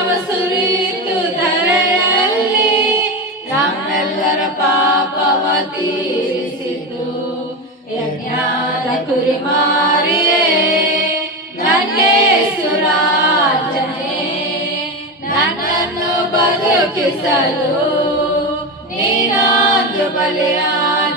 ರಕ್ತವ ಸುರಿಯಿತು ಧರೆಯಲ್ಲಿ, ನಮ್ಮೆಲ್ಲರ ಪಾಪವ ತೀರಿಸಿತು. ಯಜ್ಞದ ಕುರಿಮಾರಿಯೇ, ನನ್ನೇಸು ರಾಜನೇ, ನನ್ನನ್ನು ಬದುಕಿಸಲು ನೀನಾದು ಬಲಿಯಾದ